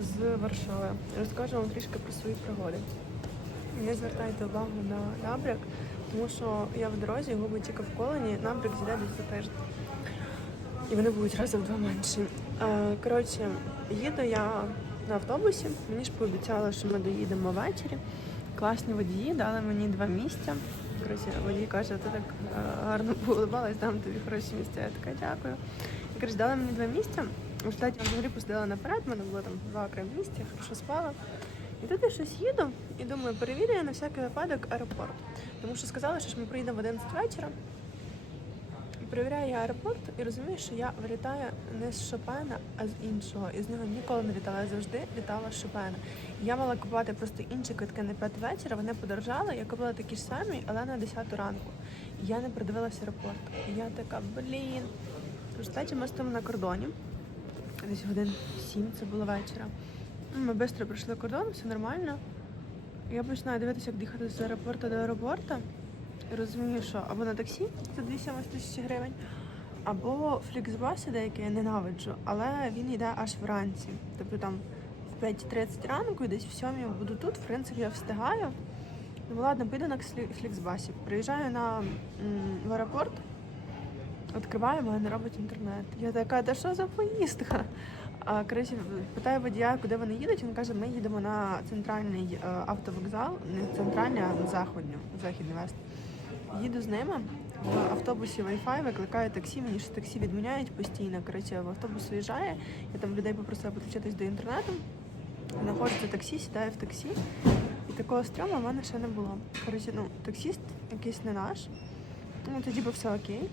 з Варшави. Розкажу вам трішки про свої пригоди. Не звертайте увагу на набряк, тому що я в дорозі губи тільки в колені, набряк зійде десь за тиждень. І вони будуть разом два менші. Коротше, їду я на автобусі. Мені ж пообіцяли, що ми доїдемо ввечері. Класні водії дали мені два місця. Коротше, водій каже, ти так е, гарно поулибалась, дам тобі хороші місця. Я така дякую. І коротше, дали мені два місця. В результаті я взагалі посадила наперед, в мене було там два окремі місця, я хорошо спала. І тут я щось їду і думаю, перевірю я на всякий випадок аеропорт. Тому що сказали, що ж ми приїдемо в 11 вечора. Перевіряю я аеропорт і розумію, що я вилітаю не з Шопена, а з іншого. І з нього ніколи не літала. Я завжди літала з Шопена. Я мала купувати просто інші квитки на 5 вечора, вони подорожали. Я купила такі ж самі, але на 10 ранку. Я не продивилася аеропорт. І я така, блін. В результаті ми стоїмо на кордоні. Десь годин 7 це було вечора. Ну, Ми швидко пройшли кордон, все нормально. Я починаю дивитися, як їхати з аеропорту до аеропорту. І розумію, що або на таксі за 200 тисяч гривень, або фліксбаси деякі я ненавиджу, але він йде аж вранці. Тобто там в 5.30 ранку і десь в 7 буду тут. В принципі, я встигаю. Ну ладно, піду на фліксбасі. Приїжджаю на, в аеропорт, відкриваю, мене не робить інтернет. Я така, та що за поїздка? А коротше, питаю водія, куди вони їдуть. Він каже, ми їдемо на центральний е, автовокзал, не центральний, а на західню, західний вест. Їду з ними в автобусі Wi-Fi, викликаю таксі, мені ж таксі відміняють постійно. Коротше, в автобус виїжджає, я там людей попросила підключитись до інтернету. Знаходжу таксі, сідаю в таксі. І такого стрьому в мене ще не було. Коротше, ну, таксіст якийсь не наш. Ну, тоді би все окей.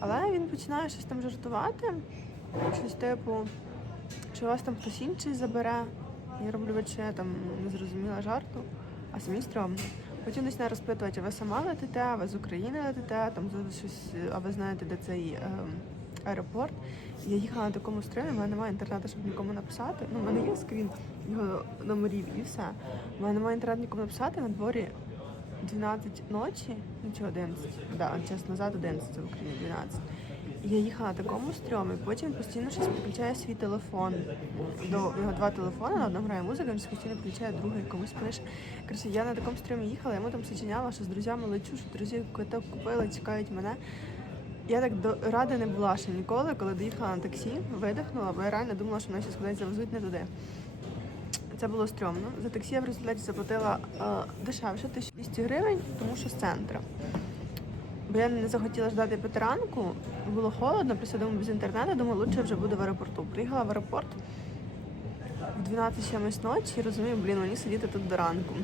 Але він починає щось там жартувати. Щось типу, що вас там хтось інший забере. Я роблю вид, я там не зрозуміла жарту, а самі стрьомно. Потім починає розпитувати, а ви сама летите, а ви з України летите, там щось, а ви знаєте, де цей е, аеропорт. Я їхала на такому стрімі, в мене немає інтернету, щоб нікому написати. Ну, в мене є скрін його номерів і все. У мене немає інтернету нікому написати, на дворі 12 ночі, ну чи 11, да, час назад 11, в Україні 12. Я їхала на такому стрьомі, потім постійно щось підключає свій телефон. До його два телефони, на одному грає музика, він постійно включає другий, комусь пише. Коротше, я на такому стрьомі їхала, йому там сочиняла, що з друзями лечу, що друзі квиток купили, чекають мене. Я так до ради не була ще ніколи, коли доїхала на таксі, видихнула, бо я реально думала, що мене щось кудись завезуть не туди. Це було стрьомно. За таксі я в результаті заплатила е, дешевше 1200 гривень, тому що з центра. Бо я не захотіла ждати п'яти ранку, було холодно, присадимо без інтернету, думаю, лучше вже буду в аеропорту. Приїхала в аеропорт в 12 чимось ночі і розумію, блін, мені сидіти тут до ранку.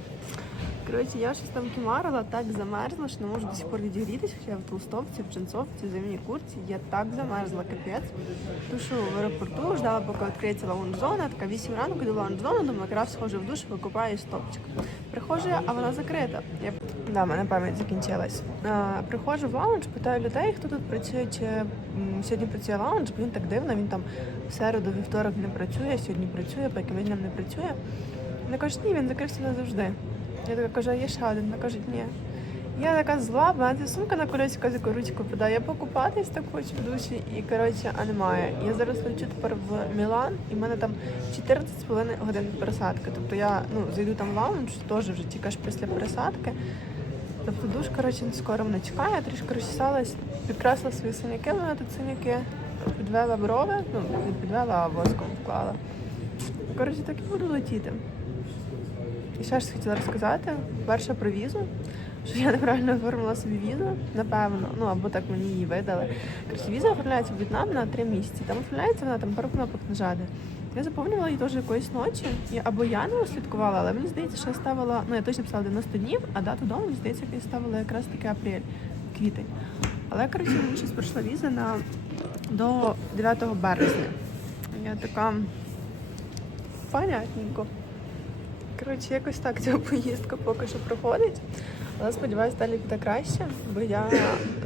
Коротше, я щось там кимарила, так замерзла, що не можу до сих пор відігрітись, хоча я в толстовці, в джинсовці, в зимній курці. Я так замерзла, капець. Тушу в аеропорту, ждала, поки відкриється лаунж-зона, така 8 ранку йду в лаунж-зону, думаю, якраз схожу в душ, викупаю стопчик. Приходжу, а вона закрита. Я... Да, мене пам'ять закінчилась. А, приходжу в лаунж, питаю людей, хто тут працює, чи сьогодні працює лаунж, бо він так дивно, він там в середу, вівторок не працює, сьогодні працює, по яким дням не працює. Вони кажуть, ні, він закрився назавжди. Я така кажу, а є ще один. Вона кажуть, ні. Я така зла, в мене сумка на колесі казику ручку подає. Я покупатись так хочу в душі, і коротше, а немає. Я зараз лечу тепер в Мілан, і в мене там 14,5 годин пересадки. Тобто я ну, зайду там в лаунж, теж вже аж після пересадки. Тобто душ, коротше, скоро мене чекає, я трішки розчесалась, підкреслила свої синяки, в мене тут синяки, підвела брови, ну, не підвела, а воском вклала. Коротше, так і буду летіти. І ще ж хотіла розказати. Перше про візу, що я неправильно оформила собі візу, напевно. Ну або так мені її видали. Коротше, віза оформляється в В'єтнам на три місяці. Там оформляється вона там пару кнопок нажати. Я заповнювала її теж якоїсь ночі, і або я не слідкувала, але мені здається, що я ставила, ну я точно писала 90 днів, а дату дому, мені здається, я ставила якраз таки апрель, квітень. Але коротше, мені щось пройшла віза на до 9 березня. Я така понятненько. Коротше, якось так ця поїздка поки що проходить. Але сподіваюся, далі буде краще, бо я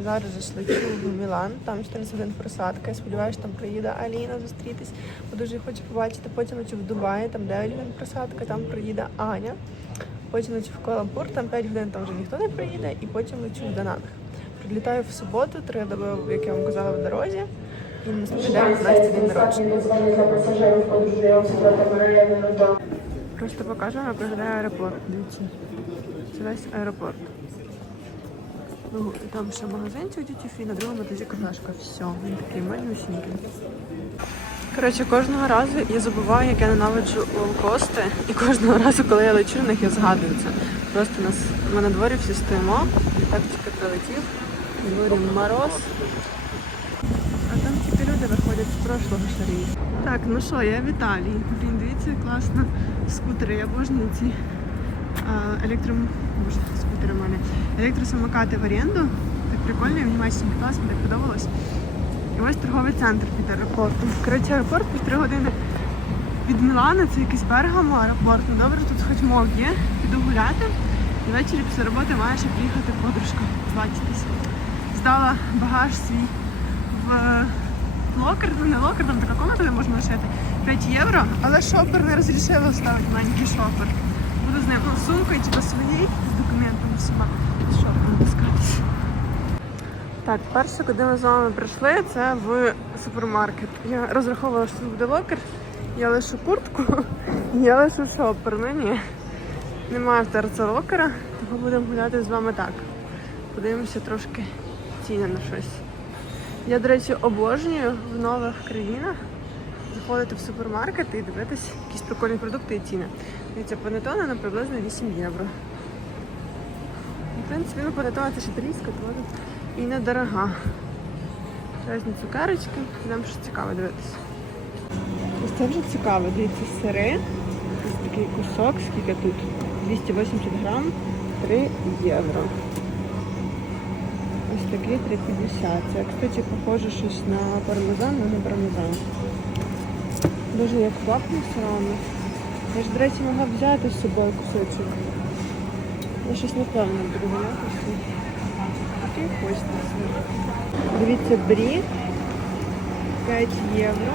зараз же лечу в Мілан, там 14 годин просадка. Я сподіваюся, там приїде Аліна зустрітись, бо дуже хочу побачити. Потім лечу в Дубаї, там 9 годин просадка, там приїде Аня. Потім лечу в Куала-Лумпур, там 5 годин там вже ніхто не приїде, і потім лечу в Дананг. Прилітаю в суботу, три доби, як я вам казала, в дорозі. і наступний день Насті день народження. Просто покажу, як виглядає аеропорт. Дивіться. Це весь аеропорт. Ну, там ще магазинчик duty free, на другому етажі кафешка. Все, він такий манюсінький. Коротше, кожного разу я забуваю, як я ненавиджу лоукости. І кожного разу, коли я лечу на них, я згадую це. Просто нас ми на дворі всі стоїмо, так тільки прилетів, на дворі мороз. А там тільки люди виходять з прошлого шарі. Так, ну що, я в Італії. Блін, дивіться, класно. Скутери, я обожнюю ці електро... Боже, скутери в мене. Електросамокати в оренду. Так прикольно, внимательно класно, так подобалось. І ось торговий центр під аеропортом. Коротше, аеропорт півтори години від Мілана, це якийсь Бергамо аеропорт. Ну добре, тут хоч мов є. Піду гуляти. І ввечері після роботи має ще приїхати подружка. Бачитись. Здала багаж свій в локер, не локер, така комната, де можна лишити 5 євро, але шопер не розрішили ставити маленький шопер. Буду з ним ну, сумкою, типу своєю, з документами всіма, шопером таскатись. Так, перше, куди ми з вами прийшли, це в супермаркет. Я розраховувала, що тут буде локер, я лишу куртку, я лишу шопер. Ну ні, немає в терця локера, тому будемо гуляти з вами так. Подивимося трошки ціни на щось. Я, до речі, обожнюю в нових країнах заходити в супермаркет і дивитися якісь прикольні продукти і ціни. Дивіться, панетона на приблизно 8 євро. В принципі, ну панетона це ж італійська, то і недорога. Різні цукерочки, нам щось цікаве дивитися. Ось це вже цікаво, дивіться, сири. Ось такий кусок, скільки тут? 280 грам, 3 євро. Ось такий 3,50. Це, кстати, похоже щось на пармезан, але не пармезан. Дуже як пахне все одно. Я ж, до речі, могла б взяти з собою кусочок. Я щось не певна буду якості. Такий хочеться сир. Дивіться, брі 5 євро.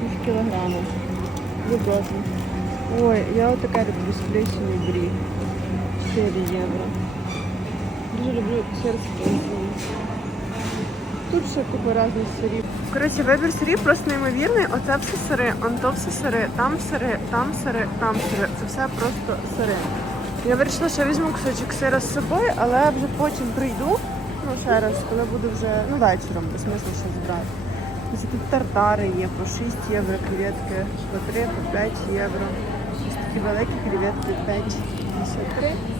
Пів кілограма. Любовно. Ой, я отаке люблю сплющений брі. 4 євро. Дуже люблю сплющений. Тут ще купа різних сирів. Коротше, вибір сирів просто неймовірний. Оце все сири, он то все сири, там сири, там сири, там сири. Це все просто сири. Я вирішила, що візьму кусочок сира з собою, але вже потім прийду. Ну, ще раз, коли буду вже ну, вечором, без смислу щось брати. Ось тут тартари є по 6 євро, креветки по 3, по 5 євро. Ось такі великі креветки 5,53.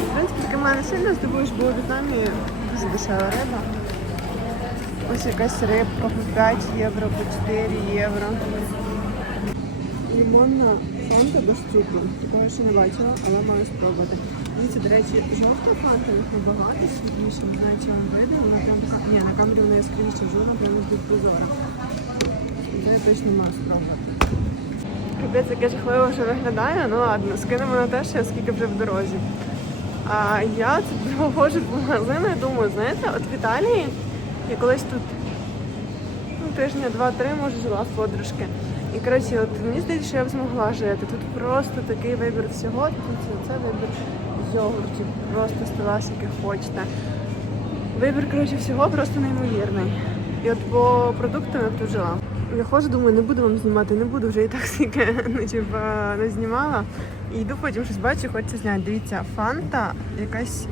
В принципі, таке мене сильно здивуєш, бо у В'єтнамі дуже дешева риба. Ось якась рибка по 5 євро, по 4 євро. Лимонна фанта без цукру. Такого ще не бачила, але маю спробувати. Дивіться, до речі, жовта фанта їх набагато світліше, не знаю, чи вам видно. Вона прям. Ні, на камері вона яскравіше, вже вона прямо тут прозора. Це я точно маю спробувати. Капець, яке жахливо вже виглядає, ну ладно, скинемо на те, що я скільки вже в дорозі. А я тут проводжу по магазину і думаю, знаєте, от в Італії я колись тут ну, тижня два-три, може, жила в подружки. І коротше, от мені здається, що я б змогла жити. Тут просто такий вибір всього. Тут це вибір йогуртів, просто стилаш, яких хочете. Вибір, коротше, всього просто неймовірний. І от по продуктам я б тут жила. Я ходжу, думаю, не буду вам знімати, не буду вже і так стільки ну, типа, не знімала. І йду потім щось бачу, хочеться зняти. Дивіться, фанта якась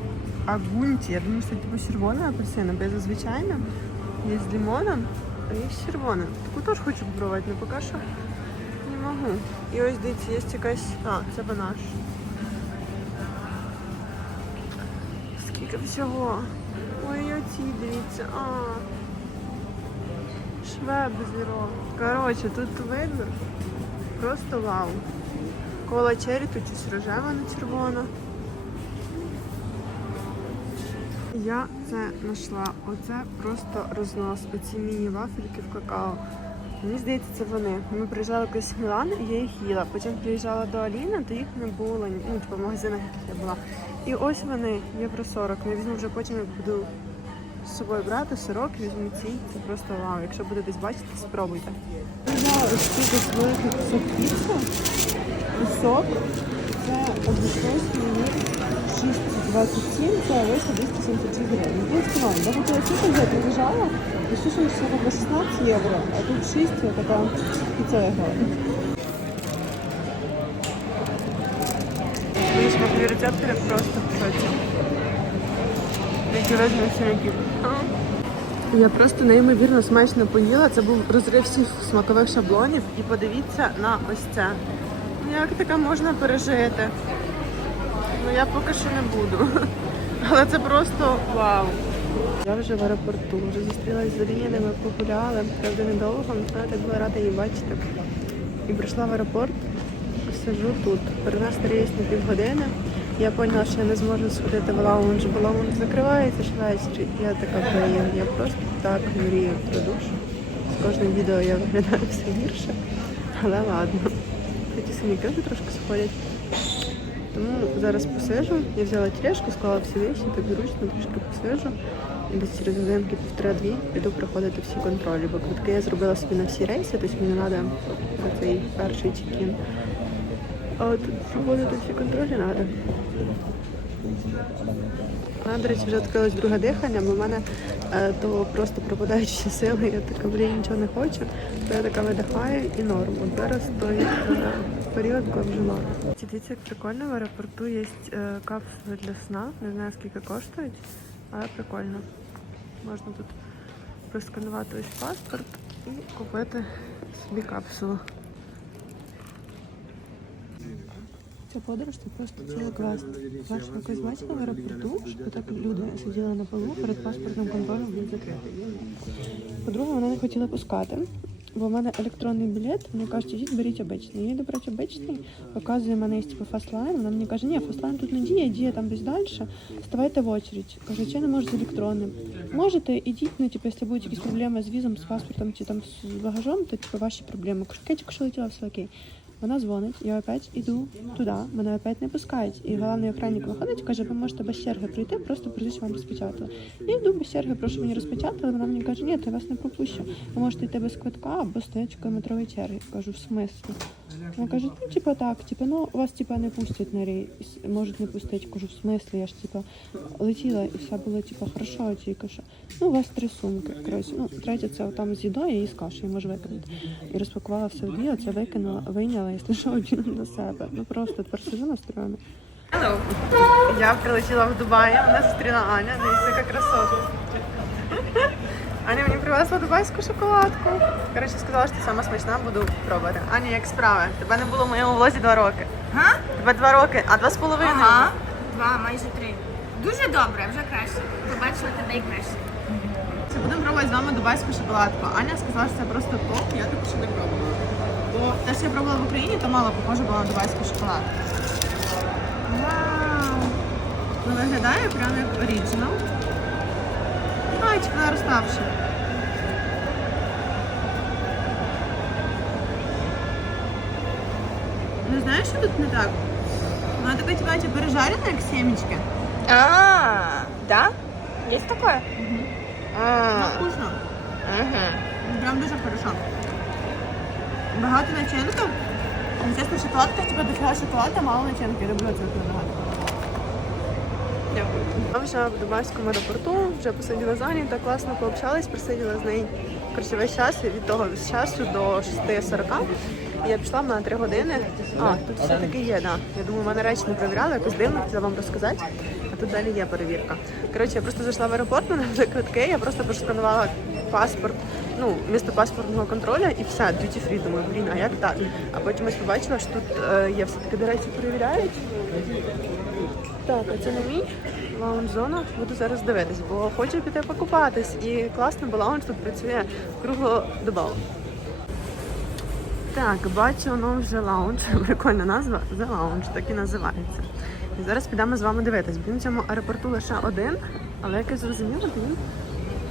агунті. Я думаю, що типу червона апельсина, бо я зазвичай є з лимоном, а є з червоним. Таку теж хочу попробувати, але поки що не можу. І ось дивіться, є якась. А, це банаш. Скільки всього. Ой, оці, дивіться. А. Швеб зіро. Коротше, тут вибір. Просто вау. Кола чері, тут щось рожева, не червона. Я це знайшла. Оце просто рознос. Оці міні-вафельки в какао. Мені здається, це вони. Ми приїжджали колись в Мілан, і я їх їла. Потім приїжджала до Аліни, то їх не було. Ну, типу, в магазинах яких я була. І ось вони, євро 40. Я візьму вже потім, як буду з собою брати сирок, візьму ці. Це просто вау. Якщо буде десь бачити, спробуйте. Ось тут великий кусок це обійшлось мені 6,27, це вийшло 277 гривень. Вам, і що ж 16 євро, а тут 6, я така, і це я граю. Мої просто в шоці. Я просто неймовірно смачно поїла. Це був розрив всіх смакових шаблонів. І подивіться на ось це. Як таке можна пережити? Ну я поки що не буду. Але це просто вау. Я вже в аеропорту, вже зустрілася з Алінами, погуляли, правда недовго, але так була рада її бачити. І прийшла в аеропорт, сиджу тут. Перенести рейс на півгодини. Я поняла, що я не зможу сходити в лаунж, бо лаунж закривається ж ввечері. Я така блін, я просто так мрію про душ. З кожним відео я виглядаю все гірше. Але ладно. Ці синяки вже трошки сходять. Тому зараз посижу. Я взяла тележку, склала всі речі, так зручно, трішки посижу. І десь через годинки півтора-дві піду проходити всі контролі, бо квитки я зробила собі на всі рейси, тобто мені треба цей перший чекін. А от проходити всі контролі треба. У до речі, вже відкрилось друге дихання, бо в мене е, то просто пропадають сили, я така, блін, нічого не хочу, то я така видихаю і норм. От зараз той е, період, коли вже норм. Дивіться, як прикольно, в аеропорту є е, капсули для сна, не знаю скільки коштують, але прикольно. Можна тут просканувати ось паспорт і купити собі капсулу. Ця подорож це просто цілий квест. Перше якось в аеропорту, що так люди сиділи на полу перед паспортним контролем закритий. По-друге, вона не хотіла пускати, бо в мене електронний білет, вони кажуть, ідіть, беріть обичний. Я йду брати обичний, показує мене є типу фастлайн, вона мені каже, ні, фастлайн тут не діє, діє там десь далі, ставайте в очередь. Каже, чи не можу з електронним. Можете, ідіть, ну, типу, якщо будуть якісь проблеми з візом, з паспортом чи там з багажом, то типу, ваші проблеми. Кажу, я тільки що летіла, все окей. Вона дзвонить, я опять іду туди, мене опять не пускають. І головний охранник виходить, каже, ви можете без черги прийти, просто щоб вам розпечатали. Я йду без черги, прошу мені розпечатали, вона мені каже, ні, я вас не пропущу. Ви можете йти без квитка або стоять в метровій черги. Кажу, в смислі? Вона каже, ну типа так, типа, ну вас типа не пустять на рейс, можуть не пустити. Кажу, в смислі, я ж типа летіла і все було типа хорошо, тільки що. Ну, у вас три сумки. Коротше, ну, третя це там з їдою і з кашею, я можу викинути. І розпакувала все в дві, оце викинула, вийняла, якщо що, одіну на себе. Ну просто тепер сижу на. Hello. Я прилетіла в Дубай, мене зустріла Аня, дивіться, яка красота. Аня мені привезла дубайську шоколадку. Коротше, сказала, що сама смачна буду пробувати. Аня, як справи? Тебе не було в моєму влозі два роки. Га? Тебе два роки, а два з половиною. Ага. Два, майже три. Дуже добре, вже краще. Побачила тебе і краще. Це будемо пробувати з вами дубайську шоколадку. Аня сказала, що це просто топ, я так ще не пробувала. Бо те, що я пробувала в Україні, то мало похоже було на дубайську шоколадку. Вау! Ну, виглядає прямо як оріджинал. Ай, вона розставши. Ну знаєш, що тут не так? Така типа, типа пережарена, як семечки. А, да? Є таке? Ну, вкусно. Ага. Прям дуже хорошо. Багато начинки. Чесно, шоколадка, типа дофіга шоколада, мало начинки. Люблю це багато. Дякую. Я вже в Дубайському аеропорту, вже посиділа з Ані, так класно пообщались, просиділа з нею коротше, весь час, від того з часу до 6.40. Я пішла на 3 години. А, тут все-таки є, да. Я думаю, мене речі не перевіряли, якось дивно, хотіла вам розказати. А тут далі є перевірка. Коротше, я просто зайшла в аеропорт, мене вже квитки, я просто просканувала паспорт, ну, місто паспортного контролю і все, duty free. Думаю, блін, а як так? А потім ось побачила, що тут е, є все-таки, до речі, перевіряють. Так, а це не мій лаунж-зона. Буду зараз дивитись, бо хочу піти покупатись. І класно, бо лаунж тут працює круглодобово. Так, бачу, воно вже лаунж. Прикольна назва The Lounge, так і називається. І зараз підемо з вами дивитись. Він в цьому аеропорту лише один, але як я зрозуміла, він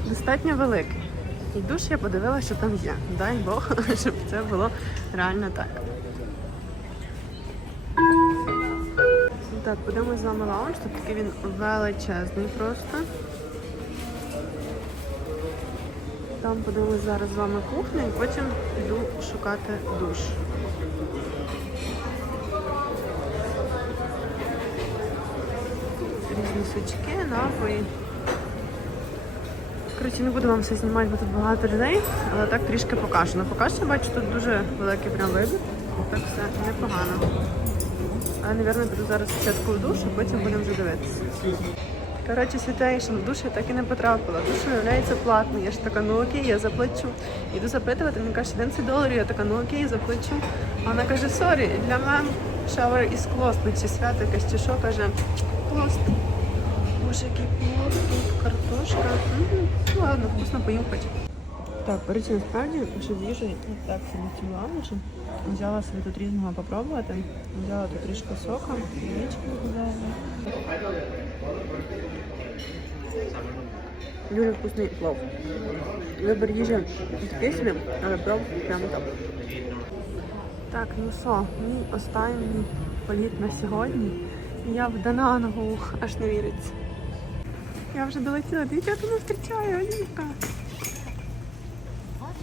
достатньо великий. І душ я подивилася, що там є. Дай Бог, щоб це було реально так. Так, подивимось з вами лаунж. Тут такий він величезний просто. Там подивимось зараз з вами кухню і потім піду шукати душ. різні сучки, напої. Коротше, не буду вам все знімати, бо тут багато людей, але так трішки покажу. Ну, поки що бачу, тут дуже великий прям вибір. Так все непогано. Але, напевно, піду зараз спочатку в душ, а потім будемо вже дивитися. Коротше, світейшн, в душ я так і не потрапила. Душ виявляється платний. Я ж така, ну окей, я заплачу. Іду запитувати, мені каже, 11 доларів, я така, ну окей, заплачу. А вона каже, сорі, для мене шавер із клосту, чи свято якесь, чи що, каже, клост. Боже, який тут картошка. Мгм. Ну ладно, вкусно поїм хоч. Так, коротше, насправді, з їжею не так сильно що взяла собі тут різного попробувати. Взяла тут трішки сока, яєчко взяла. Дуже вкусний плов. Вибір їжі собі, але плов прямо там. Так, ну що, мій останній політ на сьогодні. Я в Данангу, аж не віриться. Я вже долетіла. Дивіться, я тут зустрічаю, Олівка.